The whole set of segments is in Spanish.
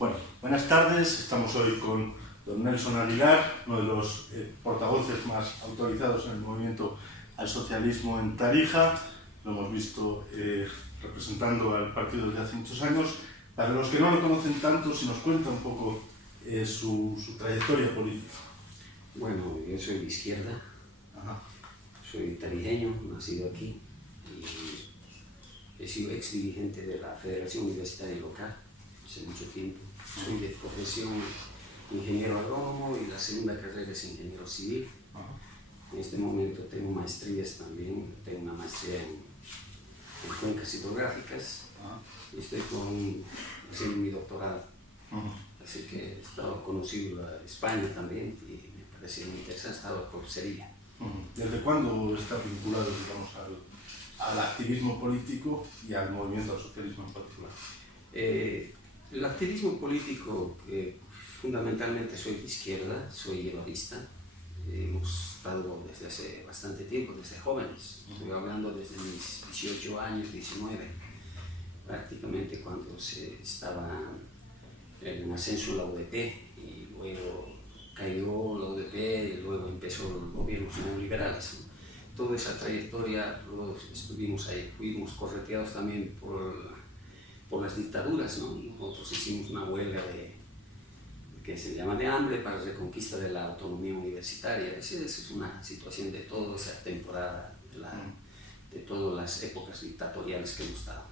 Bueno, buenas tardes. Estamos hoy con don Nelson Aguilar, uno de los portavoces más autorizados en el movimiento al socialismo en Tarija. Lo hemos visto representando al partido desde hace muchos años. Para los que no lo conocen tanto, si nos cuenta un poco su trayectoria política. Bueno, yo soy de izquierda. Ajá. Soy tarijeño, nacido aquí, y he sido ex dirigente de la Federación Universitaria Local hace mucho tiempo. Soy de profesión ingeniero agrónomo y la segunda carrera es ingeniero civil. Ajá. En este momento tengo maestrías también, tengo una maestría en cuencas hidrográficas. Ajá. Y estoy haciendo mi doctorado. Ajá. Así que he estado conocido a España también y me parece muy interesante, he estado por Sevilla. ¿Desde cuándo está vinculado, digamos, al activismo político y al movimiento al socialismo en particular? El activismo político, fundamentalmente soy de izquierda, soy hierrovista. Hemos estado desde hace bastante tiempo, desde jóvenes. Estoy hablando desde mis 18 años, 19, prácticamente cuando se estaba en ascenso la UDP y luego cayó la UDP y luego empezó los gobiernos neoliberales. Toda esa trayectoria estuvimos ahí, fuimos correteados también por las dictaduras, ¿no? Nosotros hicimos una huelga que se llama de hambre para reconquista de la autonomía universitaria. Esa es una situación de toda esa temporada, de todas las épocas dictatoriales que hemos estado.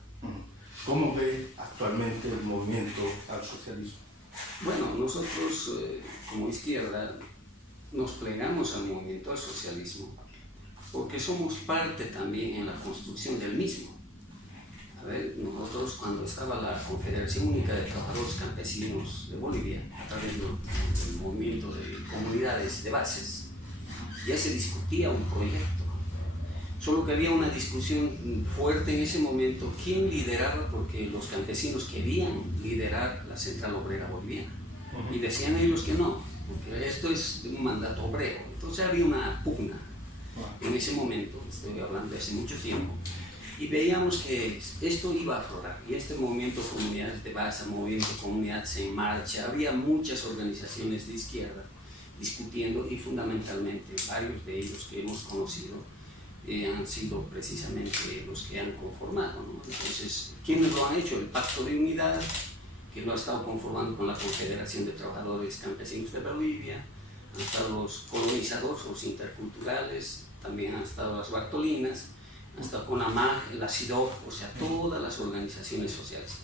¿Cómo ve actualmente el movimiento al socialismo? Bueno, nosotros como izquierda nos plegamos al movimiento al socialismo porque somos parte también en la construcción del mismo. A ver, nosotros cuando estaba la Confederación Única de Trabajadores Campesinos de Bolivia, a través del movimiento de comunidades de bases, ya se discutía un proyecto. Solo que había una discusión fuerte en ese momento, quién lideraba, porque los campesinos querían liderar la Central Obrera Boliviana. Y decían ellos que no, porque esto es un mandato obrero. Entonces había una pugna en ese momento, estoy hablando de hace mucho tiempo, y veíamos que esto iba a aflorar. Y este movimiento Comunidades de Base, movimiento Comunidades en Marcha, había muchas organizaciones de izquierda discutiendo y fundamentalmente varios de ellos que hemos conocido han sido precisamente los que han conformado, ¿no? Entonces, ¿quiénes lo han hecho? El Pacto de Unidad, que lo ha estado conformando con la Confederación de Trabajadores Campesinos de Bolivia, han estado los colonizadores, los interculturales, también han estado las Bartolinas, han estado con AMAG, la CIDOC, o sea, todas las organizaciones sociales.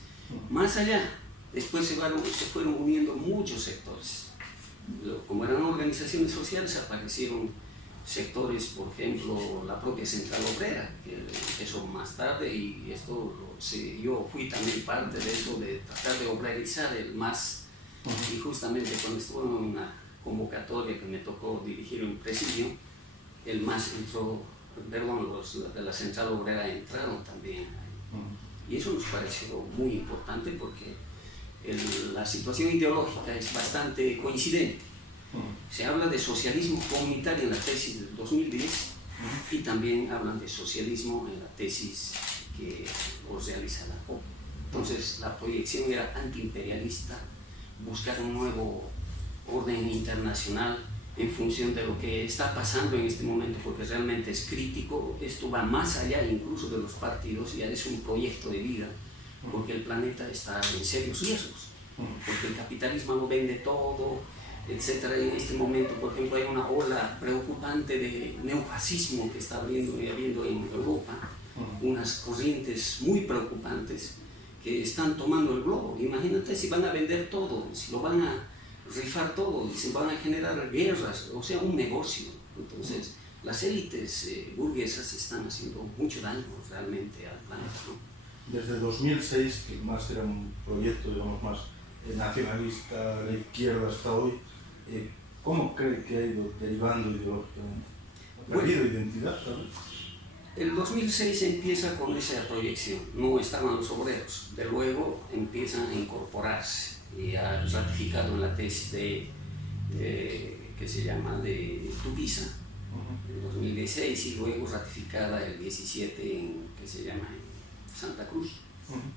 Más allá, después se fueron uniendo muchos sectores. Como eran organizaciones sociales, aparecieron sectores, por ejemplo, la propia Central Obrera, que empezó más tarde, y yo fui también parte de eso, de tratar de obrerizar el MAS, y justamente cuando estuve en una convocatoria que me tocó dirigir un presidio, el MAS entró, los de la Central Obrera entraron también ahí. Y eso nos pareció muy importante porque la situación ideológica es bastante coincidente. Se habla de socialismo comunitario en la tesis del 2010 y también hablan de socialismo en la tesis que realiza la COP. Entonces la proyección era antiimperialista, buscar un nuevo orden internacional en función de lo que está pasando en este momento, porque realmente es crítico. Esto va más allá incluso de los partidos, ya es un proyecto de vida, porque el planeta está en serios riesgos, porque el capitalismo lo vende todo, etcétera. En este momento, por ejemplo, hay una ola preocupante de neofascismo que está habiendo en Europa, unas corrientes muy preocupantes que están tomando el globo. Imagínate si van a vender todo, si lo van a rifar todo, si van a generar guerras, o sea, un negocio. Entonces, las élites burguesas están haciendo mucho daño realmente al planeta, ¿no? Desde 2006, que más era un proyecto, digamos, más nacionalista de izquierda hasta hoy, ¿cómo cree que ha ido derivando ideológicamente? ¿Ha perdido identidad, sabes? El 2006 empieza con esa proyección, no estaban los obreros, de luego empiezan a incorporarse y ha ratificado en la tesis que se llama de Tupiza, en 2016, y luego ratificada el 17 que se llama en Santa Cruz,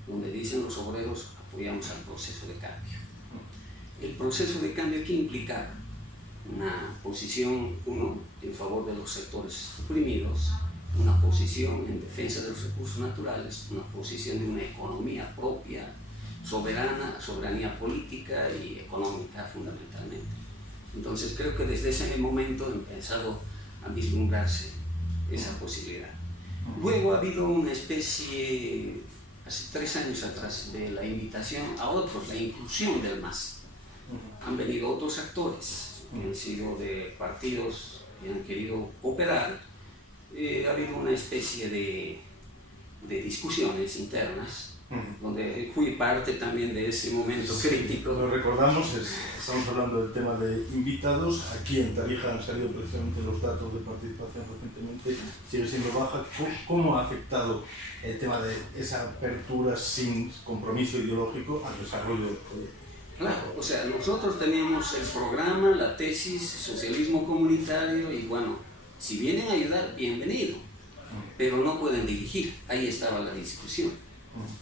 donde dicen los obreros apoyamos al proceso de cambio. el proceso de cambio que implica una posición, uno, en favor de los sectores oprimidos, una posición en defensa de los recursos naturales, una posición de una economía propia, soberana, soberanía política y económica fundamentalmente. Entonces creo que desde ese momento he empezado a vislumbrarse esa posibilidad. Luego ha habido una especie, hace 3 años atrás, de la invitación a otros, la inclusión del MAS. Han venido otros actores que han sido de partidos que han querido cooperar. Ha habido una especie de discusiones internas, donde fui parte también de ese momento crítico. Lo recordamos, estamos hablando del tema de invitados. Aquí en Tarija han salido precisamente los datos de participación recientemente, sigue siendo baja. ¿Cómo ha afectado el tema de esa apertura sin compromiso ideológico al desarrollo del proyecto? Claro, o sea, nosotros teníamos el programa, la tesis, socialismo comunitario, y bueno, si vienen a ayudar, bienvenido, pero no pueden dirigir. Ahí estaba la discusión.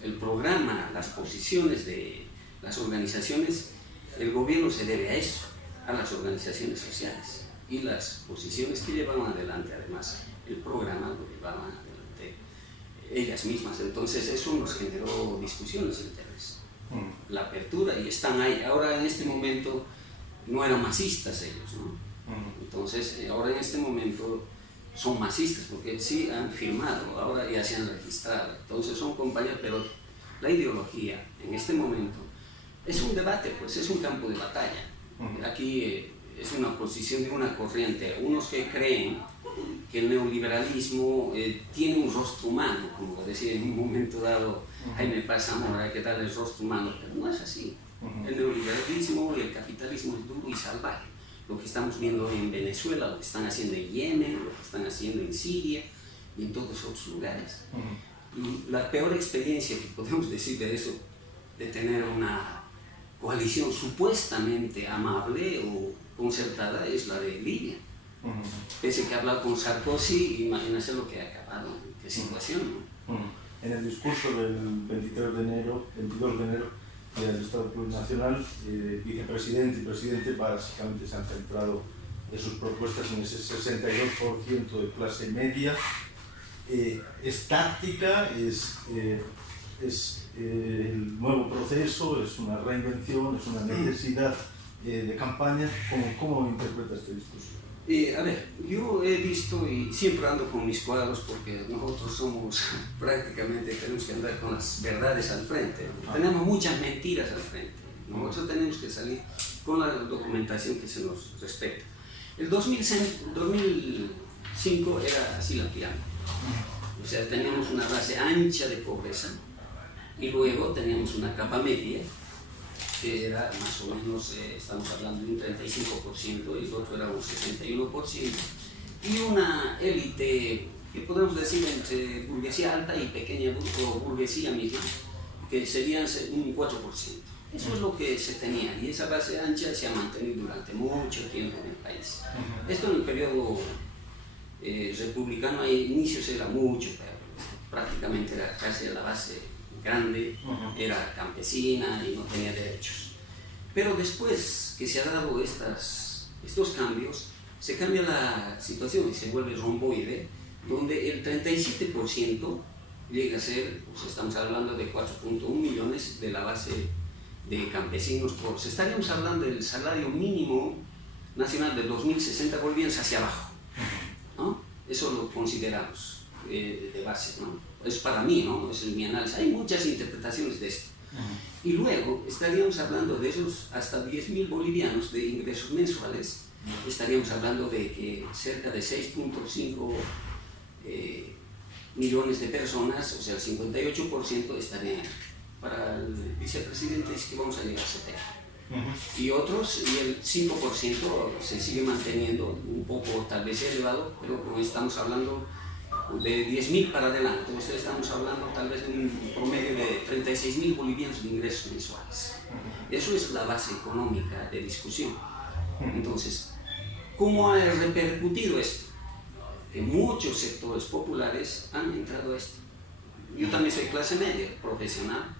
El programa, las posiciones de las organizaciones, el gobierno se debe a eso, a las organizaciones sociales, y las posiciones que llevaban adelante, además, el programa lo llevaban adelante ellas mismas. Entonces eso nos generó discusiones internas. La apertura, y están ahí. Ahora en este momento no eran masistas ellos, ¿no? Entonces ahora en este momento son masistas, porque sí han firmado, ahora ya se han registrado, entonces son compañeros, pero la ideología en este momento es un debate, pues es un campo de batalla. Aquí es una posición de una corriente, unos que creen que el neoliberalismo tiene un rostro humano, como decía en un momento dado Jaime Paz Zamora, hay que darle el rostro humano, pero no es así. El neoliberalismo y el capitalismo es duro y salvaje. Lo que estamos viendo en Venezuela, lo que están haciendo en Yemen, lo que están haciendo en Siria y en todos otros lugares. La peor experiencia que podemos decir de eso, de tener una coalición supuestamente amable o concertada, es la de Libia. Pese que ha hablado con Sarkozy, imagínense lo que ha acabado, qué situación, ¿no? En el discurso del 22 de enero del Estado Plurinacional, vicepresidente y presidente básicamente se han centrado en sus propuestas en ese 62% de clase media. Es táctica, es el nuevo proceso, es una reinvención, es una necesidad de campaña. ¿Cómo interpreta este discurso? A ver, yo he visto, y siempre ando con mis cuadros, porque nosotros somos prácticamente, tenemos que andar con las verdades al frente. Tenemos muchas mentiras al frente. Nosotros tenemos que salir con la documentación que se nos respecta. El 2005 era así la pirámide. O sea, teníamos una base ancha de pobreza y luego teníamos una capa media que era más o menos, estamos hablando de un 35% y el otro era un 61%, y una élite que podemos decir entre burguesía alta y pequeña burguesía misma, que serían un 4%. Eso es lo que se tenía, y esa base ancha se ha mantenido durante mucho tiempo en el país. Esto en el periodo republicano a inicios era mucho peor, prácticamente era casi la base grande, era campesina y no tenía derechos. Pero después que se han dado estos cambios, se cambia la situación y se vuelve romboide, donde el 37% llega a ser, pues estamos hablando de 4.1 millones de la base de campesinos pobres. Estaríamos hablando del salario mínimo nacional de 2060 bolivianos hacia abajo, ¿no? Eso lo consideramos de base, ¿no? Es para mí, ¿no? Es mi análisis. Hay muchas interpretaciones de esto. Y luego estaríamos hablando de esos hasta 10.000 bolivianos de ingresos mensuales. Estaríamos hablando de que cerca de 6.5 millones de personas, o sea, el 58% estarían. Para el vicepresidente es que vamos a llegar a 70. Y otros, y el 5% se sigue manteniendo, un poco tal vez elevado, pero como estamos hablando de 10.000 para adelante, entonces estamos hablando tal vez de un promedio de 36.000 bolivianos de ingresos mensuales. Eso es la base económica de discusión. Entonces, ¿cómo ha repercutido esto? Que muchos sectores populares han entrado a esto. Yo también soy clase media, profesional,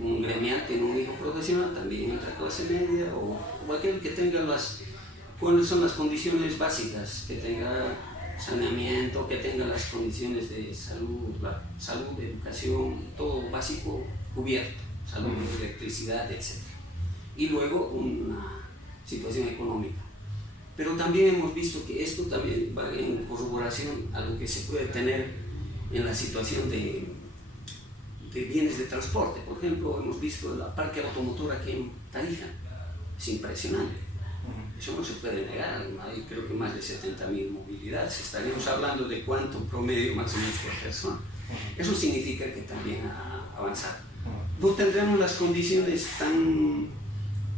un gremial tiene un hijo profesional, también entra clase media, o aquel que tenga cuáles son las condiciones básicas, que tenga saneamiento, que tenga las condiciones de salud, salud, educación, todo básico cubierto, salud, electricidad, etc. Y luego una situación económica. Pero también hemos visto que esto también va en corroboración a lo que se puede tener en la situación de bienes de transporte. Por ejemplo, hemos visto el parque automotor aquí en Tarija, es impresionante. Eso no se puede negar, hay creo que más de 70.000 movilidades, estaríamos hablando de cuánto promedio más o menos por persona. Eso significa que también ha avanzado. No tendremos las condiciones tan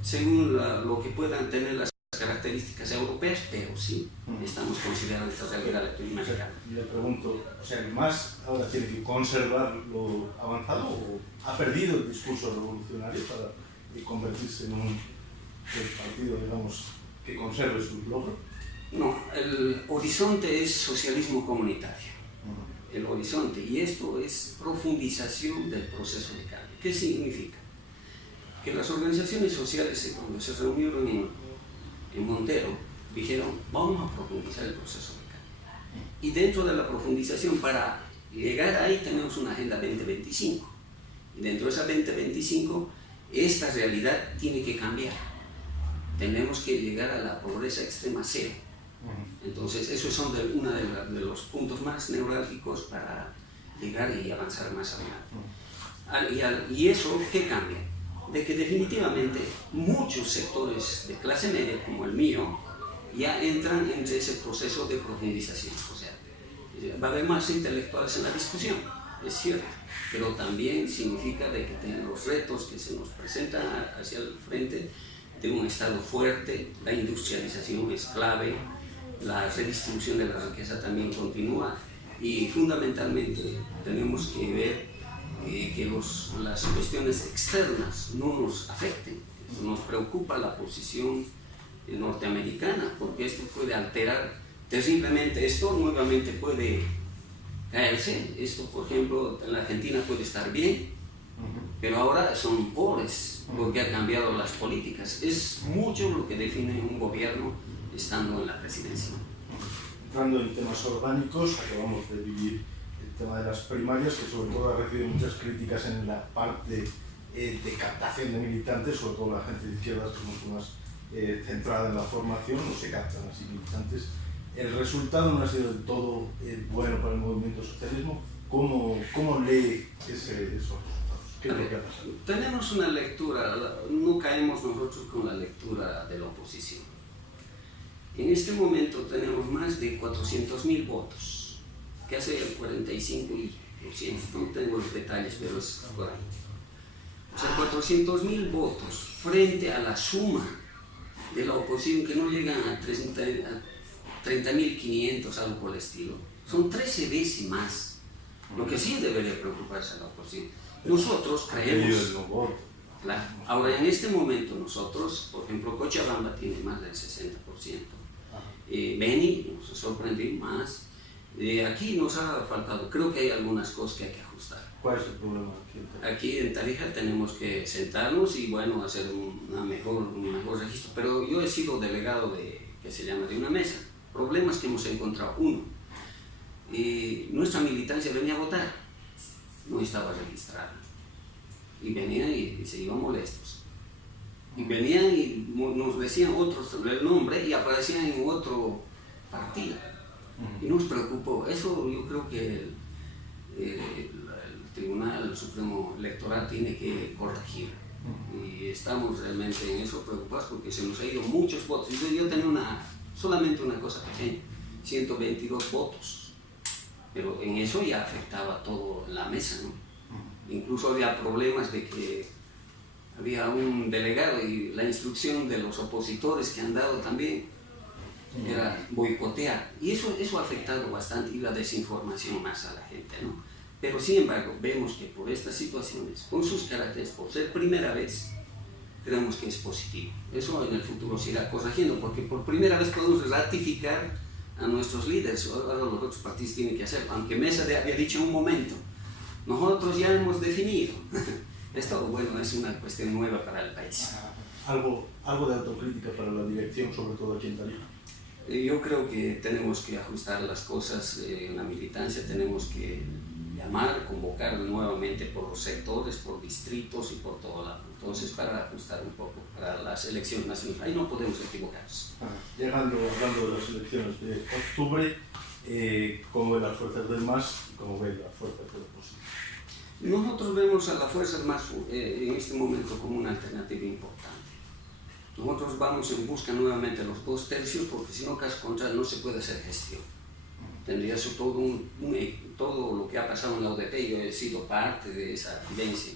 según lo que puedan tener las características europeas, pero sí estamos considerando esta realidad latinoamericana. Le pregunto, o sea, ¿el MAS ahora tiene que conservar lo avanzado o ha perdido el discurso revolucionario para convertirse en un partido, digamos, que conserve sus logros? No, el horizonte es socialismo comunitario. El horizonte, y esto es profundización del proceso de cambio. ¿Qué significa? Que las organizaciones sociales, cuando se reunieron en Montero, dijeron, vamos a profundizar el proceso de cambio. Y dentro de la profundización, para llegar ahí, tenemos una Agenda 2025. Y dentro de esa 2025, esta realidad tiene que cambiar. Tenemos que llegar a la pobreza extrema cero. Entonces, esos son uno de los puntos más neurálgicos para llegar y avanzar más adelante. ¿Y eso qué cambia? De que definitivamente muchos sectores de clase media, como el mío, ya entran en ese proceso de profundización. O sea, va a haber más intelectuales en la discusión, es cierto, pero también significa de que tenemos los retos que se nos presentan hacia el frente de un Estado fuerte, la industrialización es clave, la redistribución de la riqueza también continúa y fundamentalmente tenemos que ver que las cuestiones externas no nos afecten. Nos preocupa la posición norteamericana porque esto puede alterar terriblemente, esto nuevamente puede caerse, esto por ejemplo en la Argentina puede estar bien, pero ahora son pobres porque han cambiado las políticas. Es mucho lo que define un gobierno estando en la presidencia. Entrando en temas orgánicos, acabamos de vivir el tema de las primarias, que sobre todo ha recibido muchas críticas en la parte de captación de militantes, sobre todo la gente de izquierdas, que es mucho más centrada en la formación, no se captan así militantes. El resultado no ha sido del todo bueno para el movimiento socialismo. ¿Cómo lee esos resultados? ¿Qué es lo que ha pasado? Tenemos una lectura, no caemos nosotros con la lectura de la oposición. En este momento tenemos más de 400.000 votos, que hace el 45%, no tengo los detalles, pero es por ahí. O sea, 400.000 votos frente a la suma de la oposición, que no llegan a 30.500, algo por el estilo. Son 13 veces más, lo que sí debería preocuparse a la oposición. Nosotros creemos... Claro. Ahora, en este momento nosotros, por ejemplo, Cochabamba tiene más del 60%. Beni nos sorprendió más. Aquí nos ha faltado, creo que hay algunas cosas que hay que ajustar. ¿Cuál es el problema aquí en Tarija tenemos que sentarnos y bueno, hacer un mejor registro. Pero yo he sido delegado que se llama de una mesa. Problemas que hemos encontrado. Uno, nuestra militancia venía a votar, no estaba registrada. Y venían y se iban molestos. Y venían y nos decían otros el nombre y aparecían en otro partido. Y nos preocupó. Eso yo creo que el Tribunal Supremo Electoral tiene que corregir. Y estamos realmente en eso preocupados porque se nos ha ido muchos votos. Yo tenía solamente una cosa pequeña, 122 votos. Pero en eso ya afectaba todo la mesa, ¿no? Incluso había problemas de que había un delegado y la instrucción de los opositores que han dado también era boicotear. Y eso ha afectado bastante y la desinformación más a la gente, ¿no? Pero sin embargo, vemos que por estas situaciones, con sus caracteres, por ser primera vez, creemos que es positivo. Eso en el futuro se irá corrigiendo porque por primera vez podemos ratificar a nuestros líderes. Ahora los otros partidos tienen que hacerlo, aunque Mesa había dicho en un momento, nosotros ya hemos definido Esto, bueno, es una cuestión nueva para el país. Algo de autocrítica para la dirección, sobre todo aquí en Tarija. Yo creo que tenemos que ajustar las cosas en la militancia, tenemos que llamar, convocar nuevamente por los sectores, por distritos y por todo lado. Entonces, para ajustar un poco para las elecciones nacionales, ahí no podemos equivocarnos. Hablando de las elecciones de octubre, ¿cómo ven las fuerzas del MAS y cómo ven las fuerzas de la oposición? Nosotros vemos a las fuerzas MAS en este momento como una alternativa importante. Nosotros vamos en busca nuevamente de los 2 tercios, porque si no, caso contrario, no se puede hacer gestión. Tendría eso todo lo que ha pasado en la UDP, yo he sido parte de esa vivencia.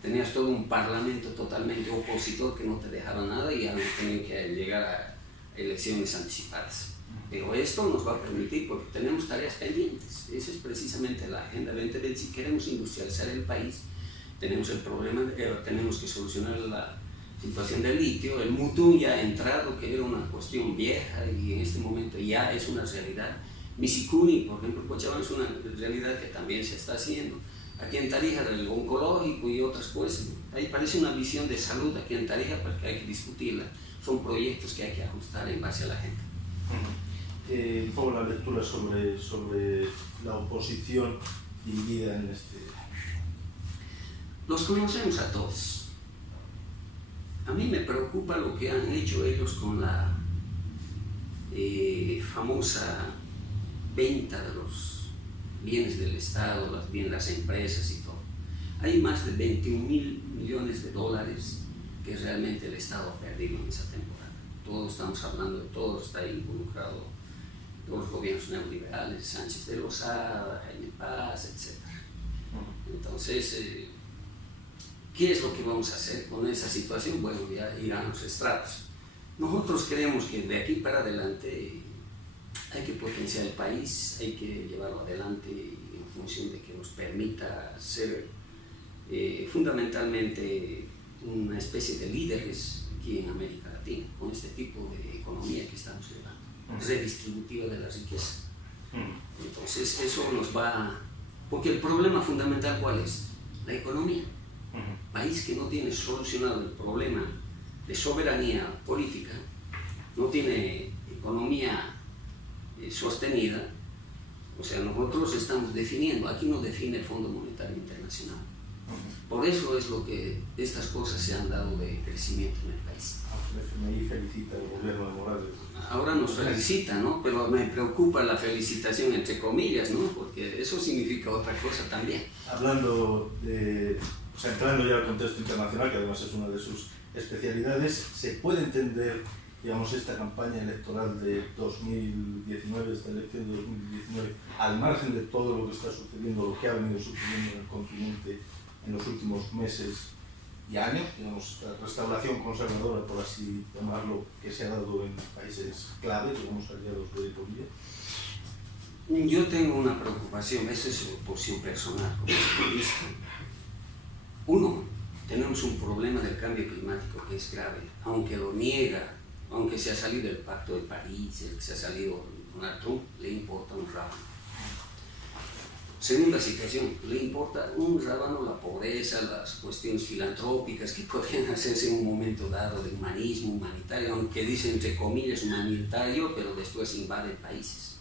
Tenías todo un parlamento totalmente opositor que no te dejaba nada y han tenido que llegar a elecciones anticipadas. Pero esto nos va a permitir, porque tenemos tareas pendientes. Esa es precisamente la Agenda 2020. Si queremos industrializar el país, tenemos el problema de que tenemos que solucionar la situación del litio. El Mutum ya ha entrado, que era una cuestión vieja y en este momento ya es una realidad. Misicuni, por ejemplo, Cochabamba es una realidad que también se está haciendo. Aquí en Tarija, el oncológico y otras cosas. Ahí parece una visión de salud aquí en Tarija, porque hay que discutirla. Son proyectos que hay que ajustar en base a la gente. Un poco la lectura sobre la oposición dividida en este... Los conocemos a todos. A mí me preocupa lo que han hecho ellos con la famosa venta de los bienes del Estado, las empresas y todo. Hay más de 21.000 millones de dólares que realmente el Estado ha perdido en esa temporada. Todos estamos hablando de todo, está ahí involucrado todos los gobiernos neoliberales, Sánchez de Lozada, Jaime Paz, etc. Entonces, ¿qué es lo que vamos a hacer con esa situación? Bueno, ya irán los estratos. Nosotros creemos que de aquí para adelante hay que potenciar el país, hay que llevarlo adelante en función de que nos permita ser fundamentalmente una especie de líderes aquí en América Latina, con este tipo de economía que estamos llevando, redistributiva de la riqueza. Entonces eso nos va... Porque el problema fundamental, ¿cuál es? La economía. País que no tiene solucionado el problema de soberanía política, no tiene economía sostenida, o sea, nosotros estamos definiendo, aquí no define el Fondo Monetario Internacional. Por eso es lo que estas cosas se han dado de crecimiento en el país. El FMI felicita al gobierno de Morales. Ahora nos felicita, ¿no? Pero me preocupa la felicitación entre comillas, ¿no? Porque eso significa otra cosa también. Hablando de... O sea, entrando ya al contexto internacional, que además es una de sus especialidades, ¿se puede entender, digamos, esta campaña electoral de 2019, esta elección de 2019, al margen de todo lo que está sucediendo, lo que ha venido sucediendo en el continente en los últimos meses y años, digamos, esta restauración conservadora, por así llamarlo, que se ha dado en países clave, digamos, aliados de Colombia? Yo tengo una preocupación, esa es su posición personal como periodista. Uno, tenemos un problema del cambio climático que es grave, aunque lo niega, aunque se ha salido del Pacto de París, el que se ha salido Donald Trump, le importa un rábano. Segunda situación, le importa un rábano la pobreza, las cuestiones filantrópicas que podrían hacerse en un momento dado de humanismo, humanitario, aunque dice entre comillas humanitario, pero después invaden países.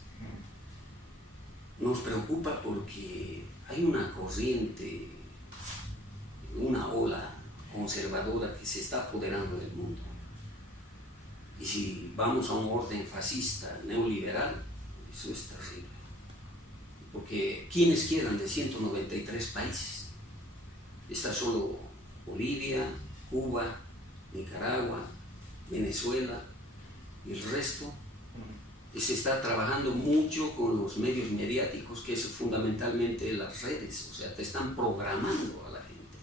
Nos preocupa porque hay una corriente, una ola conservadora que se está apoderando del mundo. Y si vamos a un orden fascista, neoliberal, eso es terrible. Porque ¿quiénes quedan de 193 países? Está solo Bolivia, Cuba, Nicaragua, Venezuela y el resto. Y se está trabajando mucho con los medios mediáticos, que es fundamentalmente las redes, o sea, te están programando a la gente.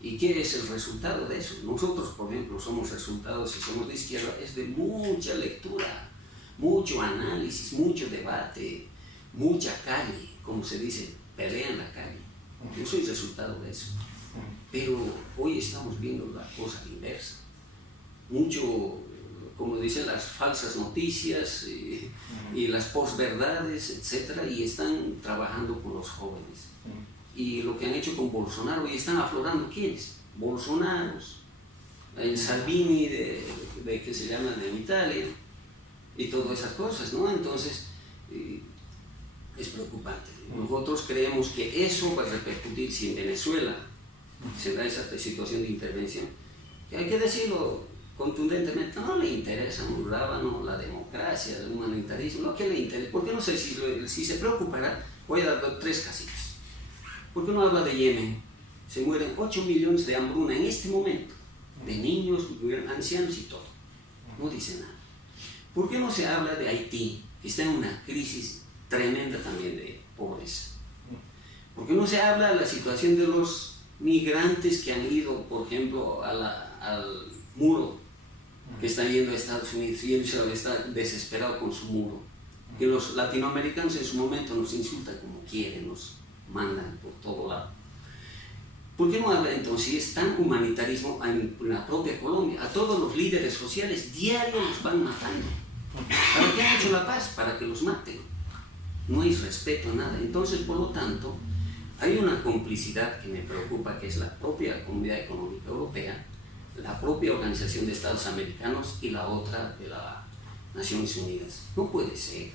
¿Y qué es el resultado de eso? Nosotros, por ejemplo, somos resultados, si somos de izquierda, es de mucha lectura, mucho análisis, mucho debate, mucha calle, como se dice, pelea en la calle. Yo soy resultado de eso. Pero hoy estamos viendo la cosa inversa. Mucho, como dicen, las falsas noticias y las posverdades, etc. Y están trabajando con los jóvenes. y lo que han hecho con Bolsonaro, y están aflorando ¿quiénes? Bolsonaros, el Salvini de que se llama de Italia, y todas esas cosas, ¿no? Entonces, es preocupante. Nosotros creemos que eso va a repercutir si en Venezuela se da esa situación de intervención, que hay que decirlo contundentemente, no le interesa un rábano la democracia, el humanitarismo, lo que le interesa. ¿Por qué no sé si se preocupará? Voy a dar 3 casitas. ¿Por qué no habla de Yemen? Se mueren 8 millones de hambruna en este momento, de niños, ancianos y todo. No dice nada. ¿Por qué no se habla de Haití, que está en una crisis tremenda también de pobreza? ¿Por qué no se habla de la situación de los migrantes que han ido, por ejemplo, al muro, que están yendo a Estados Unidos y ellos están desesperados con su muro? Que los latinoamericanos en su momento nos insultan como quieren, nos mandan por todo lado. ¿Por qué no habla entonces, si es tan humanitarismo en la propia Colombia? A todos los líderes sociales diario los van matando. ¿Para qué han hecho la paz? Para que los maten. No hay respeto a nada. Entonces, por lo tanto, hay una complicidad que me preocupa, que es la propia Comunidad Económica Europea, la propia Organización de Estados Americanos y la otra de las Naciones Unidas. No puede ser.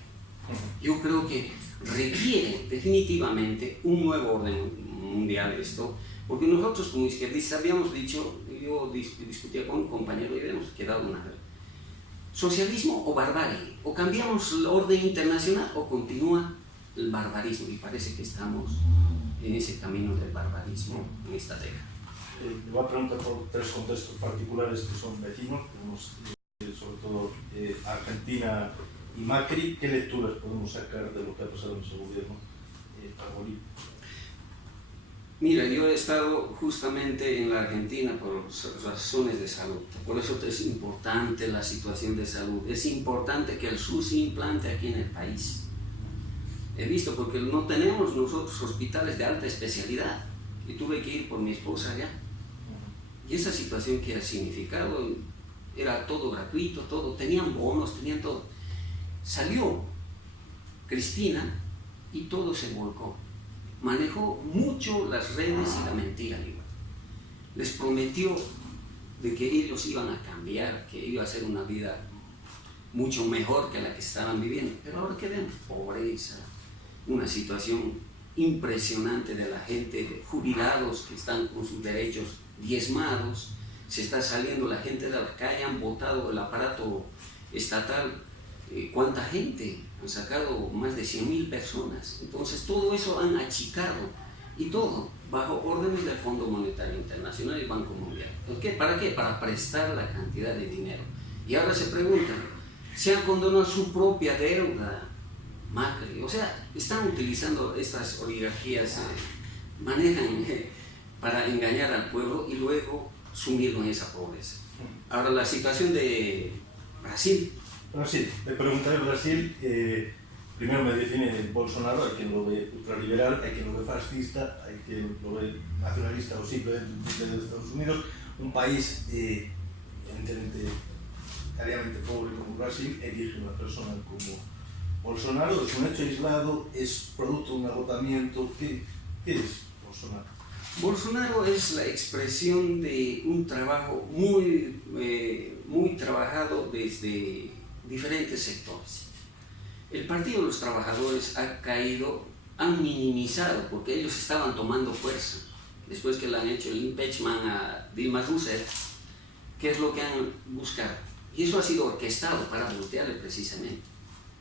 Yo creo que requiere definitivamente un nuevo orden mundial esto, porque nosotros como izquierdistas habíamos dicho, yo discutía con un compañero y habíamos quedado una vez, socialismo o barbarie, o cambiamos el orden internacional o continúa el barbarismo, y parece que estamos en ese camino del barbarismo en esta década. Le voy a preguntar por 3 contextos particulares que son vecinos, tenemos sobre todo Argentina y Macri. ¿Qué lecturas podemos sacar de lo que ha pasado en su gobierno para Bolivia? Mira, yo he estado justamente en la Argentina por razones de salud, por eso es importante la situación de salud, es importante que el SUS se implante aquí en el país. He visto, porque no tenemos nosotros hospitales de alta especialidad, y tuve que ir por mi esposa allá. Y esa situación que ha significado, era todo gratuito, todo, tenían bonos, tenían todo. Salió Cristina y todo se volcó. Manejó mucho las redes y la mentira. Les prometió de que ellos iban a cambiar, que iba a ser una vida mucho mejor que la que estaban viviendo. Pero ahora que vemos pobreza, una situación impresionante de la gente, de jubilados que están con sus derechos diezmados, se está saliendo la gente de la calle, han botado el aparato estatal. ¿Cuánta gente? Han sacado más de 100.000 personas. Entonces todo eso han achicado, y todo bajo órdenes del Fondo Monetario Internacional y el Banco Mundial. ¿Qué? ¿Para qué? Para prestar la cantidad de dinero. Y ahora se preguntan, ¿se han condonado su propia deuda? Macri, o sea, están utilizando estas oligarquías, manejan para engañar al pueblo y luego sumirlo en esa pobreza. Ahora la situación de Brasil. Brasil, le preguntaré Brasil. Primero me define Bolsonaro, hay quien lo ve ultraliberal, hay quien lo ve fascista, hay quien lo ve nacionalista o simplemente de Estados Unidos. Un país evidentemente claramente pobre como Brasil elige una persona como Bolsonaro. Es un hecho aislado, es producto de un agotamiento. ¿Qué es Bolsonaro? Bolsonaro es la expresión de un trabajo muy trabajado desde diferentes sectores. El Partido de los Trabajadores ha caído, han minimizado, porque ellos estaban tomando fuerza después que le han hecho el impeachment a Dilma Rousseff. ¿Qué es lo que han buscado? Y eso ha sido orquestado para voltearle precisamente.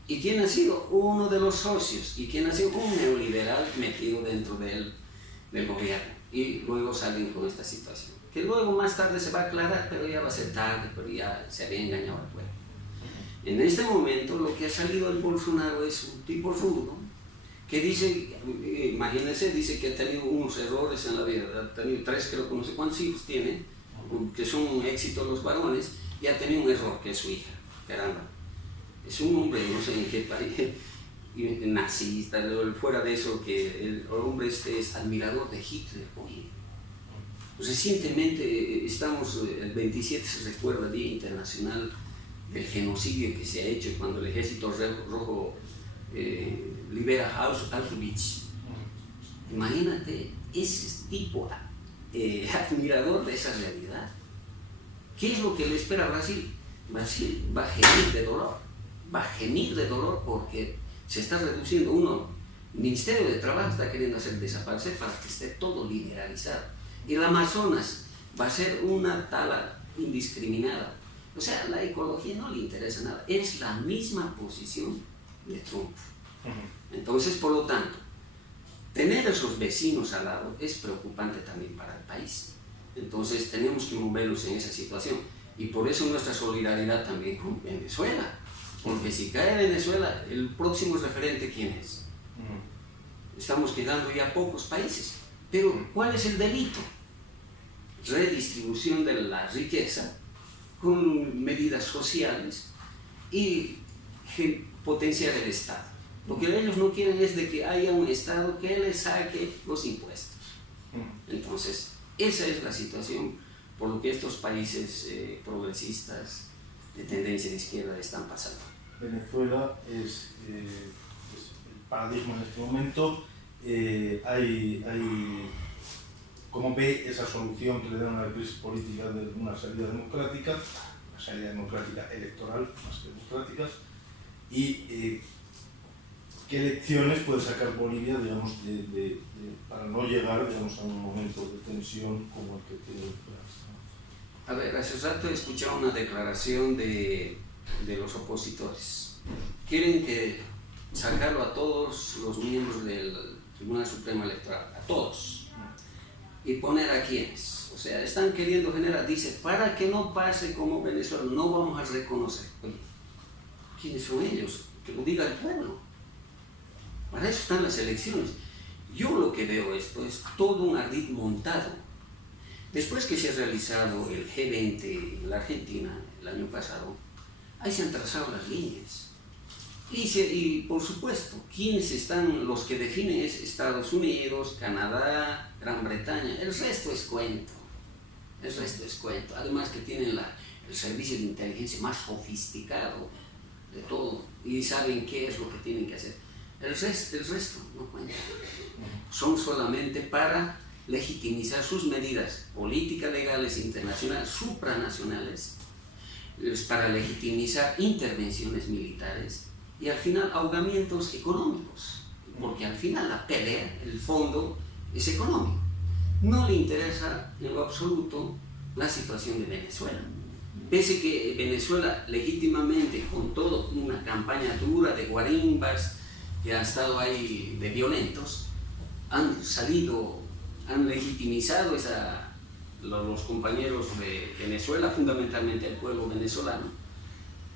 ¿Y quién ha sido? Uno de los socios, y quién ha sido un neoliberal metido dentro del gobierno, y luego salen con esta situación, que luego más tarde se va a aclarar, pero ya va a ser tarde, pero ya se había engañado al pueblo. En este momento lo que ha salido del Bolsonaro es un tipo rudo, que dice, imagínense, dice que ha tenido unos errores en la vida, ha tenido 3, creo que no sé cuántos hijos tiene, que son un éxito los varones, y ha tenido un error, que es su hija, caramba. Es un hombre, no sé en qué país, nazista, fuera de eso, que el hombre es admirador de Hitler. Oye, pues recientemente estamos, el 27 se recuerda el Día Internacional del Genocidio que se ha hecho cuando el Ejército Rojo libera Auschwitz. Imagínate ese tipo admirador de esa realidad. ¿Qué es lo que le espera a Brasil? Brasil va a gemir de dolor porque se está reduciendo el Ministerio de Trabajo está queriendo hacer desaparecer para que esté todo liberalizado. Y el Amazonas va a ser una tala indiscriminada. O sea, la ecología no le interesa nada. Es la misma posición de Trump. Entonces, por lo tanto, tener a esos vecinos al lado es preocupante también para el país. Entonces, tenemos que movernos en esa situación. Y por eso nuestra solidaridad también con Venezuela. Porque si cae Venezuela, el próximo referente, ¿quién es? Estamos quedando ya pocos países. Pero, ¿cuál es el delito? Redistribución de la riqueza con medidas sociales y potenciar el Estado. Lo que ellos no quieren es de que haya un Estado que les saque los impuestos. Entonces, esa es la situación por lo que estos países progresistas de tendencia de izquierda están pasando. Venezuela es el paradigma en este momento. ¿Cómo ve esa solución que le dan a la crisis política de una salida democrática electoral más que democrática? ¿Y qué lecciones puede sacar Bolivia, digamos, para no llegar, digamos, a un momento de tensión como el que tiene Venezuela? A ver, hace rato he escuchado una declaración de los opositores. Quieren sacarlo a todos los miembros del Tribunal Supremo Electoral, a todos. Y poner a quiénes. O sea, están queriendo generar, dice, para que no pase como Venezuela, no vamos a reconocer. Oye, ¿quiénes son ellos? Que lo diga el pueblo. Para eso están las elecciones. Yo lo que veo esto es todo un ardid montado. Después que se ha realizado el G20 en la Argentina el año pasado, ahí se han trazado las líneas. Y por supuesto, ¿quiénes están? Los que definen es Estados Unidos, Canadá, Gran Bretaña. El resto es cuento. Además que tienen el servicio de inteligencia más sofisticado de todo y saben qué es lo que tienen que hacer. El resto no cuenta. Son solamente para legitimizar sus medidas políticas, legales, internacionales, supranacionales, para legitimizar intervenciones militares y al final ahogamientos económicos, porque al final la pelea, el fondo, es económico. No le interesa en lo absoluto la situación de Venezuela. Pese que Venezuela legítimamente, con toda una campaña dura de guarimbas que han estado ahí de violentos, han legitimizado los compañeros de Venezuela, fundamentalmente el pueblo venezolano,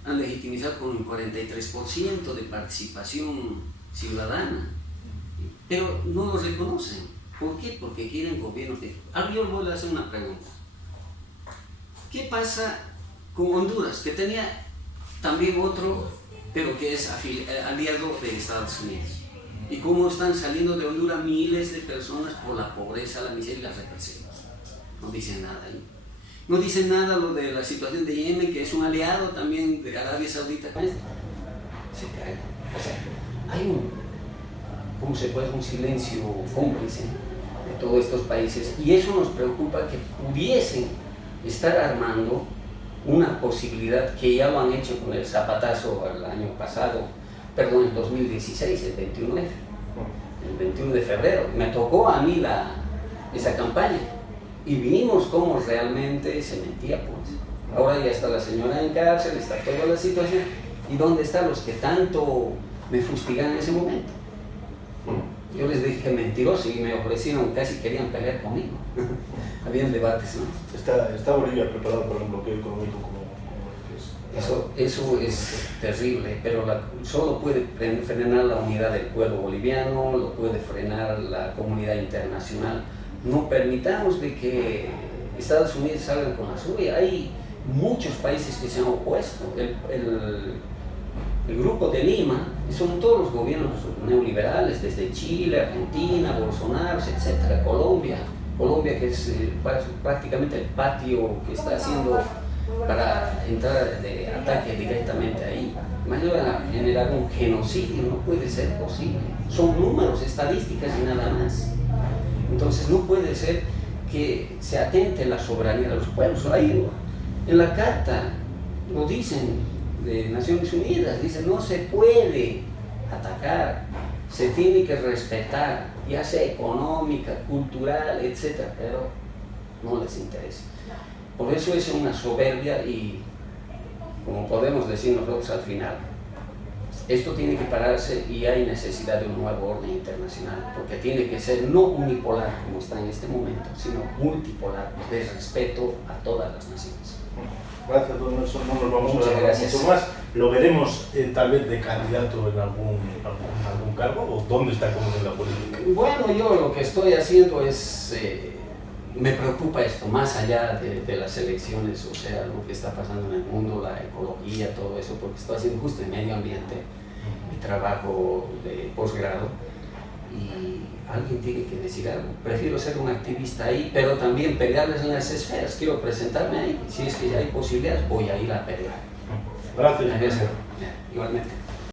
han legitimizado con un 43% de participación ciudadana, pero no lo reconocen. ¿Por qué? Porque quieren gobiernos de... Ahora yo voy a hacer una pregunta. ¿Qué pasa con Honduras, que tenía también otro, pero que es aliado de Estados Unidos? ¿Y cómo están saliendo de Honduras miles de personas por la pobreza, la miseria y la represión? No dicen nada ahí. No dicen nada lo de la situación de Yemen, que es un aliado también de Arabia Saudita. Se cae. O sea, hay un silencio cómplice de todos estos países, y eso nos preocupa, que pudiesen estar armando una posibilidad que ya lo han hecho con el zapatazo el año pasado, perdón, en 2016, el 21 de febrero. Me tocó a mí esa campaña y vimos cómo realmente se mentía, pues. Ahora ya está la señora en cárcel, está toda la situación. ¿Y dónde están los que tanto me fustigan en ese momento? Yo les dije mentiroso y me ofrecieron, casi querían pelear conmigo. Habían debates, ¿no? ¿Está Bolivia preparada para un bloqueo económico como el que es? Eso es terrible, pero solo puede frenar la unidad del pueblo boliviano, lo puede frenar la comunidad internacional. No permitamos de que Estados Unidos salga con la suya. Hay muchos países que se han opuesto. El grupo de Lima son todos los gobiernos neoliberales, desde Chile, Argentina, Bolsonaro, etc. Colombia que es prácticamente el patio que está haciendo para entrar de ataque directamente ahí. Imagínate generar un genocidio, no puede ser posible. Son números, estadísticas y nada más. Entonces no puede ser que se atente la soberanía de los pueblos. Ahí en la carta lo dicen de Naciones Unidas, dicen no se puede atacar, se tiene que respetar, ya sea económica, cultural, etc., pero no les interesa. Por eso es una soberbia y, como podemos decir nosotros al final, esto tiene que pararse y hay necesidad de un nuevo orden internacional, porque tiene que ser no unipolar como está en este momento, sino multipolar, de respeto a todas las naciones. Gracias, don Nelson. No nos vamos Muchas a dar gracias. mucho más. ¿Lo veremos tal vez de candidato en algún cargo? ¿O dónde está como en la política? Bueno, yo lo que estoy haciendo es, me preocupa esto, más allá de las elecciones, o sea, lo que está pasando en el mundo, la ecología, todo eso, porque estoy haciendo justo en medio ambiente, mi trabajo de posgrado, y alguien tiene que decir algo. Prefiero ser un activista ahí, pero también pelearles en las esferas. Quiero presentarme ahí, si es que ya hay posibilidades, voy a ir a pelear. Gracias. Gracias. Igualmente.